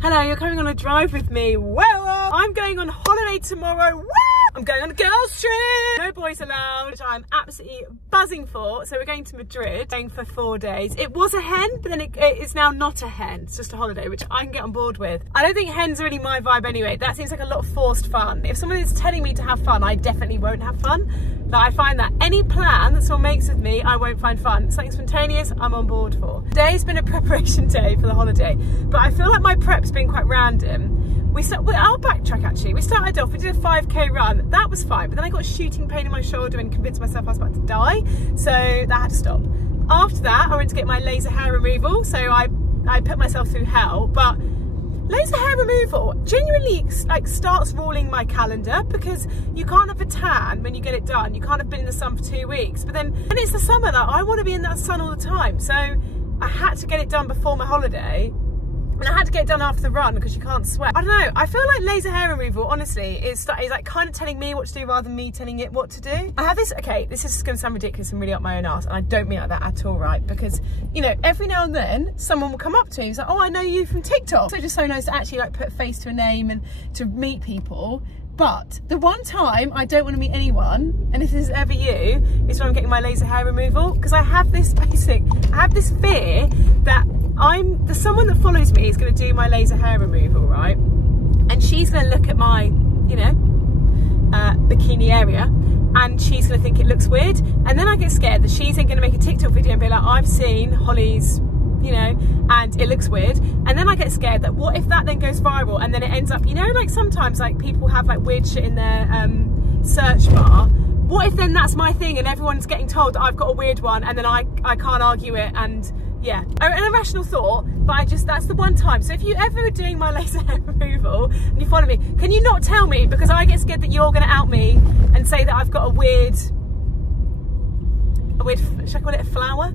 Hello, you're coming on a drive with me. Well, I'm going on holiday tomorrow. Woo! I'm going on a girls' trip. No boys allowed, which I'm absolutely buzzing for. So we're going to Madrid, going for 4 days. It was a hen, but then it's now not a hen. It's just a holiday, which I can get on board with. I don't think hens are really my vibe anyway. That seems like a lot of forced fun. If someone is telling me to have fun, I definitely won't have fun. Like, I find that any plan that someone makes with me, I won't find fun. Something spontaneous, I'm on board for. Today's been a preparation day for the holiday, but I feel like my prep's been quite random. I'll backtrack actually. We started off, we did a 5k run. That was fine, but then I got a shooting pain in my shoulder and convinced myself I was about to die. So that had to stop. After that, I went to get my laser hair removal. So I put myself through hell, but laser hair removal genuinely like starts ruling my calendar, because you can't have a tan when you get it done. You can't have been in the sun for 2 weeks, but then when it's the summer, like, I want to be in that sun all the time. So I had to get it done before my holiday. And I had to get it done after the run because you can't sweat. I don't know, I feel like laser hair removal, honestly, is like kind of telling me what to do rather than me telling it what to do. I have this, okay, this is going to sound ridiculous and really up my own arse, and I don't mean like that at all, right? Because, you know, every now and then someone will come up to me and say, oh, I know you from TikTok. So it's just so nice to actually like put a face to a name and to meet people. But the one time I don't want to meet anyone, and if this is ever you, is when I'm getting my laser hair removal, because I have this fear that someone that follows me is going to do my laser hair removal, right? And she's going to look at my, you know, bikini area, and she's going to think it looks weird. And then I get scared that she's then going to make a TikTok video and be like, I've seen Holly's, you know, and it looks weird. And then I get scared that what if that then goes viral and then it ends up, you know, like sometimes like people have like weird shit in their search bar. What if then that's my thing and everyone's getting told that I've got a weird one, and then I can't argue it? And yeah, an irrational thought, but that's the one time. So if you ever are doing my laser hair removal and you follow me, can you not tell me? Because I get scared that you're going to out me and say that I've got a weird, should I call it a flower?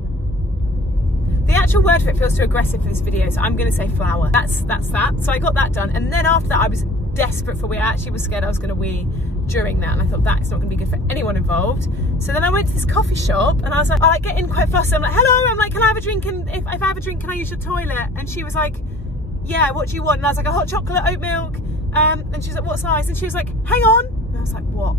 The actual word for it feels too aggressive for this video, so I'm going to say flower. That's that. So I got that done, and then after that I was desperate for wee. I actually was scared I was going to wee during that, and I thought that's not going to be good for anyone involved. So then I went to this coffee shop, and I was like, I get in quite fast. I'm like, hello, I'm like, can I have a drink? And if I have a drink, can I use your toilet? And she was like, yeah, what do you want? And I was like, a hot chocolate, oat milk. And she was like, what size? And she was like, hang on. And I was like, what?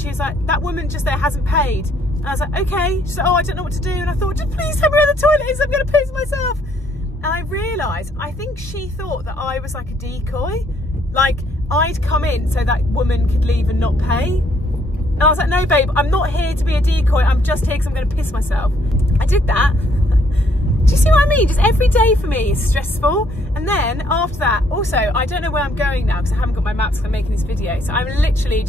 She was like, that woman just there hasn't paid. And I was like, okay. She's like, oh, I don't know what to do. And I thought, just please tell me where the toilet is, I'm going to piss myself. And I realised, I think she thought that I was like a decoy. Like, I'd come in so that woman could leave and not pay. And I was like, no, babe, I'm not here to be a decoy. I'm just here because I'm going to piss myself. I did that. Do you see what I mean? Just every day for me is stressful. And then after that, also, I don't know where I'm going now because I haven't got my maps because I'm making this video. So I'm literally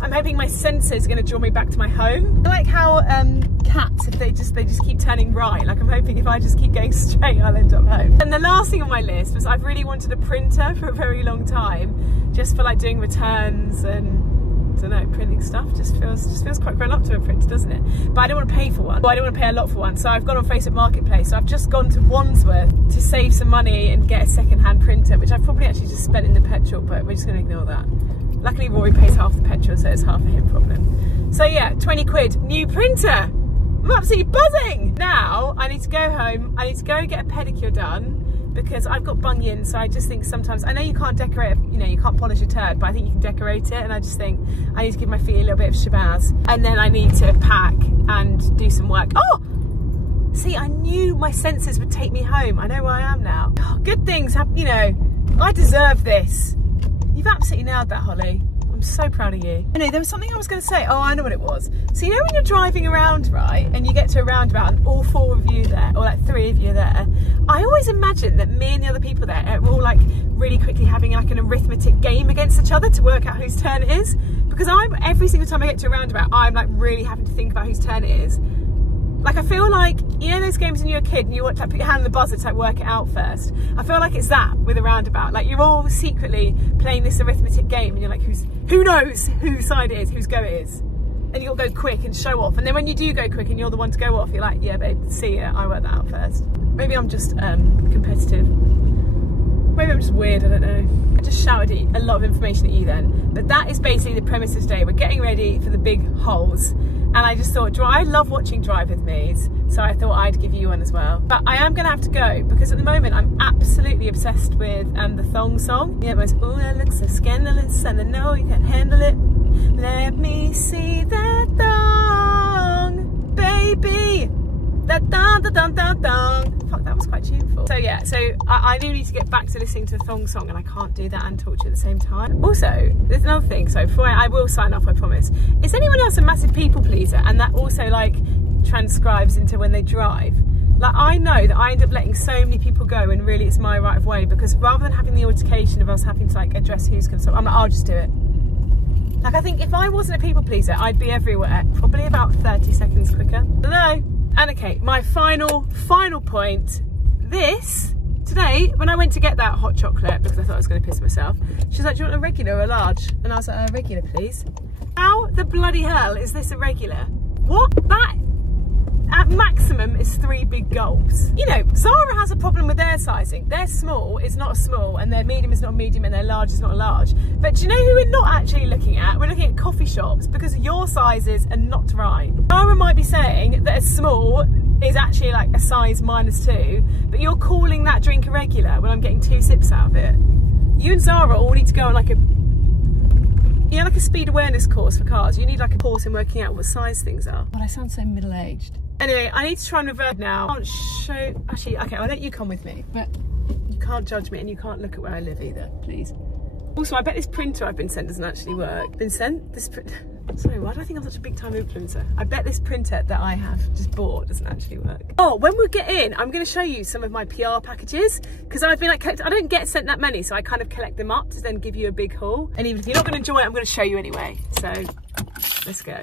I'm hoping my senses are going to draw me back to my home. I like how cats, if they just keep turning right, like I'm hoping if I just keep going straight, I'll end up home. And the last thing on my list was I've really wanted a printer for a very long time, just for like doing returns and, I don't know, printing stuff. Just feels quite grown up to a printer, doesn't it? But I don't want to pay for one. Well, I don't want to pay a lot for one. So I've gone on Facebook Marketplace. So I've just gone to Wandsworth to save some money and get a second-hand printer, which I've probably actually just spent in the petrol, but we're just going to ignore that. Luckily, Rory pays half the petrol, so it's half a him problem. So yeah, 20 quid, new printer. I'm absolutely buzzing. Now I need to go home. I need to go get a pedicure done, because I've got bunions, so I just think sometimes, I know you can't decorate, you know, you can't polish a turd, but I think you can decorate it, and I just think I need to give my feet a little bit of shabazz. And then I need to pack and do some work. Oh! See, I knew my senses would take me home. I know where I am now. Oh, good things happen, you know, I deserve this. You've absolutely nailed that, Holly. I'm so proud of you. You know, there was something I was going to say. Oh, I know what it was. So you know when you're driving around, right, and you get to a roundabout and all 4 of you there, or like 3 of you there, I always imagine that me and the other people there are all like really quickly having like an arithmetic game against each other to work out whose turn it is. Because every single time I get to a roundabout, I'm like really having to think about whose turn it is. Like, I feel like, you know those games when you're a kid and you want to like, put your hand on the buzzer to like work it out first? I feel like it's that with a roundabout. Like, you're all secretly playing this arithmetic game and you're like, who knows whose side it is, whose go it is? And you'll go quick and show off. And then when you do go quick and you're the one to go off, you're like, yeah, babe, see ya, I worked that out first. Maybe I'm just competitive. Maybe I'm just weird, I don't know. I just shouted a lot of information at you then. But that is basically the premise of today. We're getting ready for the big holes. And I just thought, I love watching Drive With Me's, so I thought I'd give you one as well. But I am gonna have to go because at the moment I'm absolutely obsessed with the thong song. Yeah, but oh, that looks so scandalous and I know you can't handle it. Let me see that thong, baby. That dun dun dun dun dun. Fuck, that was quite tuneful. So yeah, so I do need to get back to listening to the thong song, and I can't do that and talk to you at the same time. Also, there's another thing, so before I will sign off, I promise. Is anyone else a massive people pleaser, and that also like transcribes into when they drive? Like, I know that I end up letting so many people go, and really it's my right of way, because rather than having the altercation of us having to like address who's going to stop, I'm like, I'll just do it. Like, I think if I wasn't a people pleaser, I'd be everywhere, probably about 30 seconds quicker. Hello. And okay, my final point. Today, when I went to get that hot chocolate, because I thought I was going to piss myself, she's like, do you want a regular or a large? And I was like, a regular, please. How the bloody hell is this a regular? What? That, at maximum, is 3 big gulps. You know, Zara has a problem with their sizing. Their small is not a small, and their medium is not a medium, and their large is not a large. But do you know who we're not actually looking at? We're looking at coffee shops, because your sizes are not right. Zara might be saying that a small is actually like a size -2, but you're calling that drink a regular when I'm getting 2 sips out of it. You and Zara all need to go on like a, you know, like a speed awareness course for cars. You need like a course in working out what size things are. But I sound so middle-aged. Anyway, I need to try and revert now. I can't show, actually, okay, I'll let you come with me, but you can't judge me and you can't look at where I live either, please. Also, I bet this printer I've been sent doesn't actually work. Been sent? This print, sorry, why do I think I'm such a big time influencer? I bet this printer that I have just bought doesn't actually work. Oh, when we get in, I'm gonna show you some of my PR packages, because I've been like, I don't get sent that many, so I kind of collect them up to then give you a big haul. And even if you're not gonna enjoy it, I'm gonna show you anyway. So, let's go.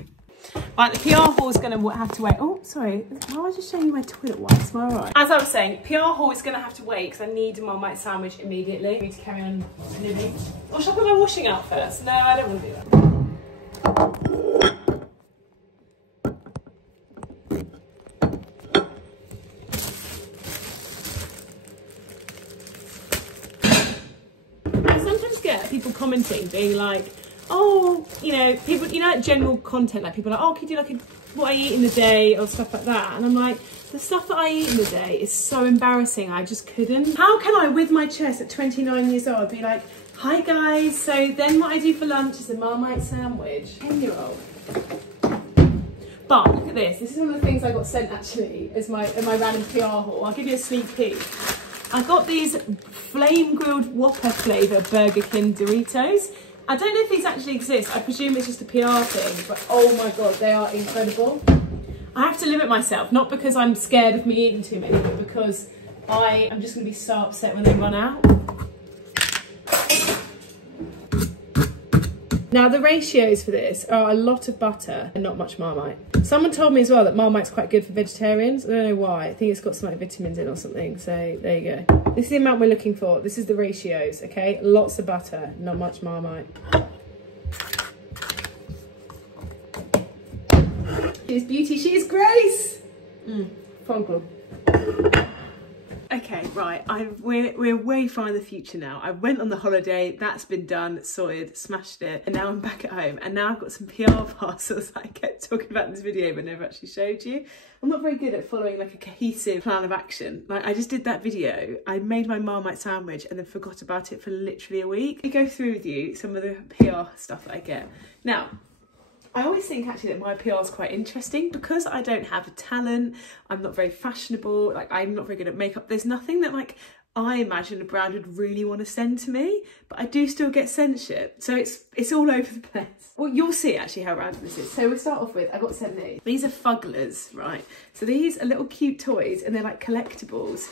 Right, the PR haul is going to have to wait. Oh, sorry. Why was I just showing you my toilet wipes? Am I all right? As I was saying, PR haul is going to have to wait because I need a Marmite sandwich immediately. I need to carry on living. Or should I put my washing out first? No, I don't want to do that. I sometimes get people commenting, being like, oh, you know, people, you know, like general content, like people are like, oh, can you do like what I eat in the day or stuff like that? And I'm like, the stuff that I eat in the day is so embarrassing, I just couldn't. How can I, with my chest at 29 years old, be like, hi guys, so then what I do for lunch is a Marmite sandwich. 10-year-old. But look at this. This is one of the things I got sent actually as my random PR haul. I'll give you a sneak peek. I got these flame grilled Whopper flavour Burger King Doritos. I don't know if these actually exist. I presume it's just a PR thing, but oh my God, they are incredible. I have to limit myself, not because I'm scared of me eating too many, but because I am just gonna be so upset when they run out. Now the ratios for this are a lot of butter and not much Marmite. Someone told me as well that Marmite's quite good for vegetarians. I don't know why. I think it's got some like vitamins in or something. So there you go. This is the amount we're looking for. This is the ratios, okay? Lots of butter, not much Marmite. She is beauty, she is grace. Foggle. Okay, right, we're way far in the future now. I went on the holiday, that's been done, sorted, smashed it, and now I'm back at home. And now I've got some PR parcels that I kept talking about in this video but never actually showed you. I'm not very good at following like a cohesive plan of action. Like, I just did that video, I made my Marmite sandwich and then forgot about it for literally a week. Let me go through with you some of the PR stuff that I get. Now, I always think actually that my PR is quite interesting because I don't have a talent, I'm not very fashionable, like I'm not very good at makeup. There's nothing that like I imagine a brand would really want to send to me, but I do still get sent shit. So it's all over the place. Well, you'll see actually how random this is. So we'll start off with, I got sent these. These are fugglers, right? So these are little cute toys and they're like collectibles.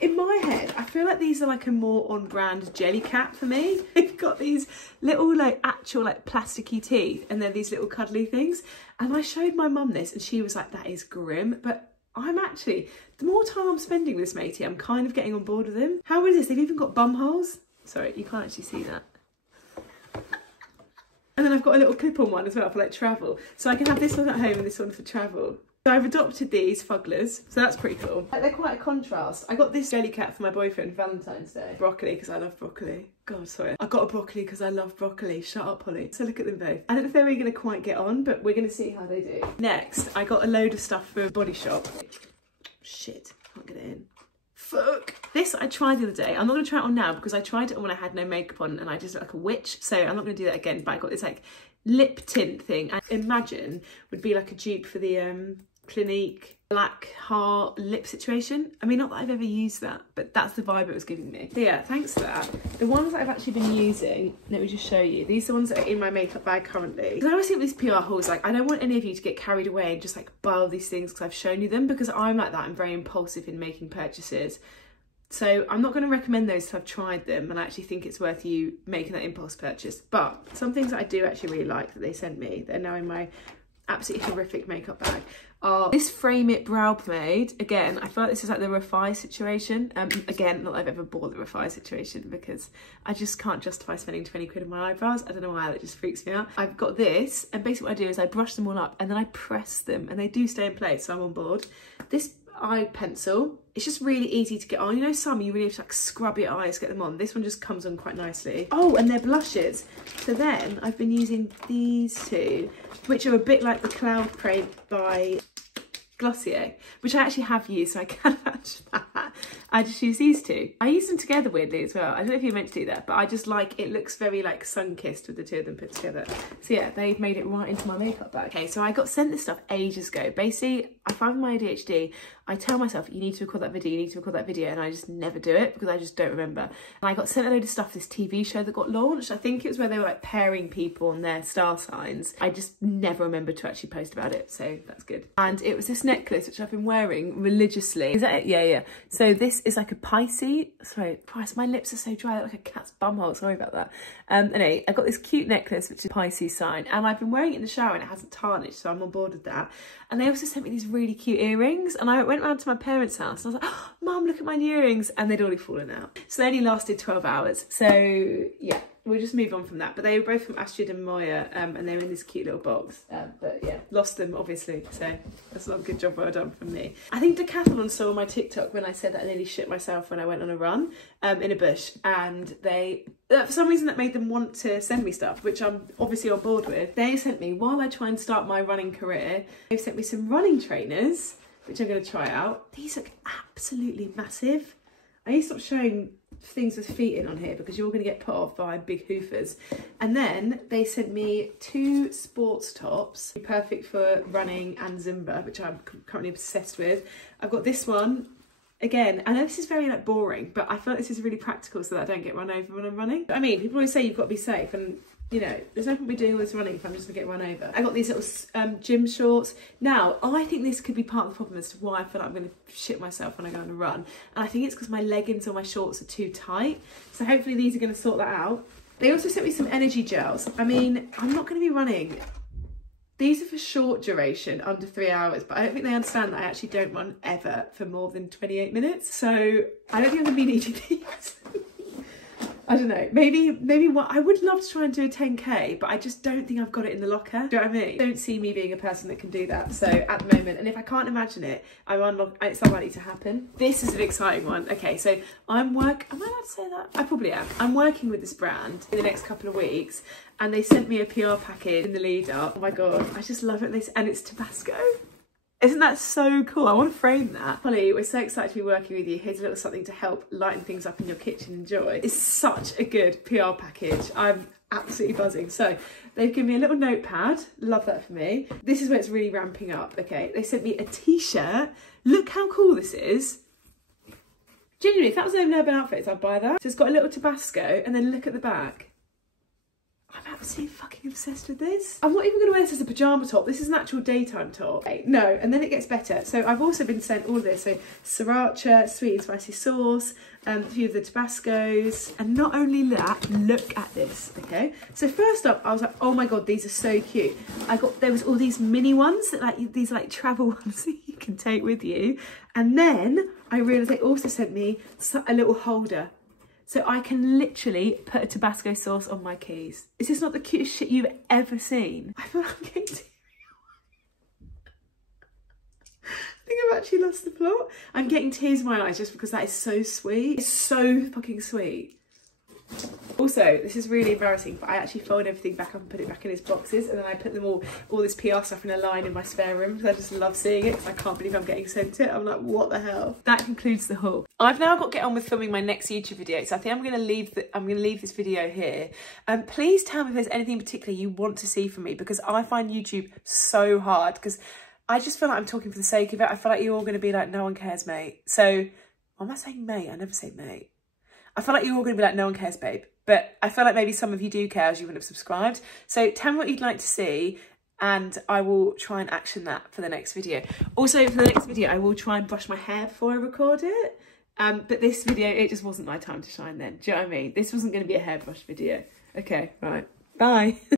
In my head, I feel like these are like a more on-brand jelly cat for me. They've got these little like actual like plasticky teeth and they're these little cuddly things. And I showed my mum this and she was like, that is grim. But I'm actually, the more time I'm spending with this matey, I'm kind of getting on board with him. How is this? They've even got bum holes. Sorry, you can't actually see that. And then I've got a little clip-on one as well for like travel. So I can have this one at home and this one for travel. So I've adopted these fugglers, so that's pretty cool. They're quite a contrast. I got this Jellycat for my boyfriend Valentine's Day. Broccoli, because I love broccoli. God, sorry. I got a broccoli because I love broccoli. Shut up, Holly. So look at them both. I don't know if they're really going to quite get on, but we're going to see how they do. Next, I got a load of stuff for a Body Shop. Shit, can't get it in. Fuck. This I tried the other day. I'm not going to try it on now because I tried it on when I had no makeup on and I just look like a witch. So I'm not going to do that again, but I got this like lip tint thing. I imagine would be like a dupe for the Clinique Black Heart lip situation. I mean, not that I've ever used that, but that's the vibe it was giving me. So yeah, thanks for that. The ones that I've actually been using, let me just show you. These are the ones that are in my makeup bag currently. Because I always think with these PR hauls, like, I don't want any of you to get carried away and just like buy all these things because I've shown you them, because I'm like that. I'm very impulsive in making purchases. So I'm not going to recommend those till I've tried them and I actually think it's worth you making that impulse purchase. But some things that I do actually really like that they sent me, they're now in my absolutely horrific makeup bag, are this Frame It brow pomade. Again, I feel like this is like the Refy situation. Again, not that I've ever bought the Refy situation because I just can't justify spending 20 quid on my eyebrows. I don't know why, that just freaks me out. I've got this, and basically what I do is I brush them all up and then I press them and they do stay in place, so I'm on board. This eye pencil, it's just really easy to get on. You know, some you really have to like scrub your eyes to get them on. This one just comes on quite nicely. Oh, and they're blushes. So then I've been using these two, which are a bit like the Cloud Crepe by Glossier, which I actually have used, so I can vouch for that. I just use these two. I use them together weirdly as well. I don't know if you're meant to do that, but I just like, it looks very like sun-kissed with the two of them put together. So yeah, they've made it right into my makeup bag. Okay, so I got sent this stuff ages ago. Basically, I find my ADHD, I tell myself, you need to record that video, you need to record that video, and I just never do it because I just don't remember. And I got sent a load of stuff for this TV show that got launched. I think it was where they were like pairing people on their star signs. I just never remembered to actually post about it, so that's good. And it was this necklace which I've been wearing religiously. Is that it? Yeah, yeah. So this is like a Pisces. Sorry, Christ, my lips are so dry, I look like a cat's bumhole. Sorry about that. Anyway, I got this cute necklace which is Pisces sign, and I've been wearing it in the shower and it hasn't tarnished, so I'm on board with that. And they also sent me these really cute earrings, and I went round to my parents' house and I was like, oh, Mum, look at my new earrings, and they'd already fallen out. So they only lasted 12 hours. So yeah, we'll just move on from that. But they were both from Astrid and Moya, and they were in this cute little box. But yeah, lost them obviously, so that's not a good job well done from me. I think Decathlon saw my TikTok when I said that I nearly shit myself when I went on a run in a bush, and they, for some reason that made them want to send me stuff, which I'm obviously on board with. They sent me, while I try and start my running career, they've sent me some running trainers, which I'm going to try out. These look absolutely massive. I need to stop showing things with feet in on here because you're all going to get put off by big hoofers. And then they sent me two sports tops, perfect for running and Zumba, which I'm currently obsessed with. I've got this one. Again, I know this is very like boring, but I feel like this is really practical so that I don't get run over when I'm running. I mean, people always say you've got to be safe, and you know, there's no point me doing all this running if I'm just gonna get run over. I got these little gym shorts. Now, I think this could be part of the problem as to why I feel like I'm gonna shit myself when I go on a run. And I think it's because my leggings or my shorts are too tight. So hopefully these are gonna sort that out. They also sent me some energy gels. I mean, I'm not gonna be running. These are for short duration, under 3 hours, but I don't think they understand that I actually don't run ever for more than 28 minutes. So I don't think I'm gonna be needing these. I don't know, maybe what, I would love to try and do a 10K, but I just don't think I've got it in the locker. Do you know what I mean? Don't see me being a person that can do that. So at the moment, and if I can't imagine it, it's unlikely to happen. This is an exciting one. Okay, so am I allowed to say that? I probably am. I'm working with this brand in the next couple of weeks, and they sent me a PR package in the lead up. Oh my God, I just love it. And it's Tabasco. Isn't that so cool? I want to frame that. Holly, we're so excited to be working with you. Here's a little something to help lighten things up in your kitchen. Enjoy. It's such a good PR package. I'm absolutely buzzing. So they've given me a little notepad. Love that for me. This is where it's really ramping up. Okay, they sent me a t-shirt. Look how cool this is. Genuinely, if that was an Urban Outfitters, I'd buy that. So it's got a little Tabasco, and then look at the back. I'm absolutely fucking obsessed with this. I'm not even going to wear this as a pyjama top. This is an actual daytime top. Okay, no, and then it gets better. So I've also been sent all of this. So sriracha, sweet and spicy sauce, a few of the Tabascos. And not only that, look at this, okay? So first up, I was like, oh my God, these are so cute. There was all these mini ones, that these like travel ones that you can take with you. And then I realised they also sent me a little holder. So I can literally put a Tabasco sauce on my keys. Is this not the cutest shit you've ever seen? I feel like I'm getting I've actually lost the plot. I'm getting tears in my eyes just because that is so sweet. It's so fucking sweet. Also, this is really embarrassing, but I actually fold everything back up and put it back in its boxes, and then I put them all this PR stuff in a line in my spare room because I just love seeing it because I can't believe I'm getting sent it. I'm like, what the hell? That concludes the haul. I've now got to get on with filming my next YouTube video, so I think I'm going to leave this video here. Please tell me if there's anything in particular you want to see from me, because I find YouTube so hard because I just feel like I'm talking for the sake of it. I feel like you're all going to be like, no one cares, mate. So, why am I saying mate? I never say mate. I feel like you're all going to be like, no one cares, babe. But I feel like maybe some of you do care, as you wouldn't have subscribed. So tell me what you'd like to see, and I will try and action that for the next video. Also, for the next video, I will try and brush my hair before I record it. But this video, it just wasn't my time to shine then. Do you know what I mean? This wasn't going to be a hairbrush video. Okay, right. Bye.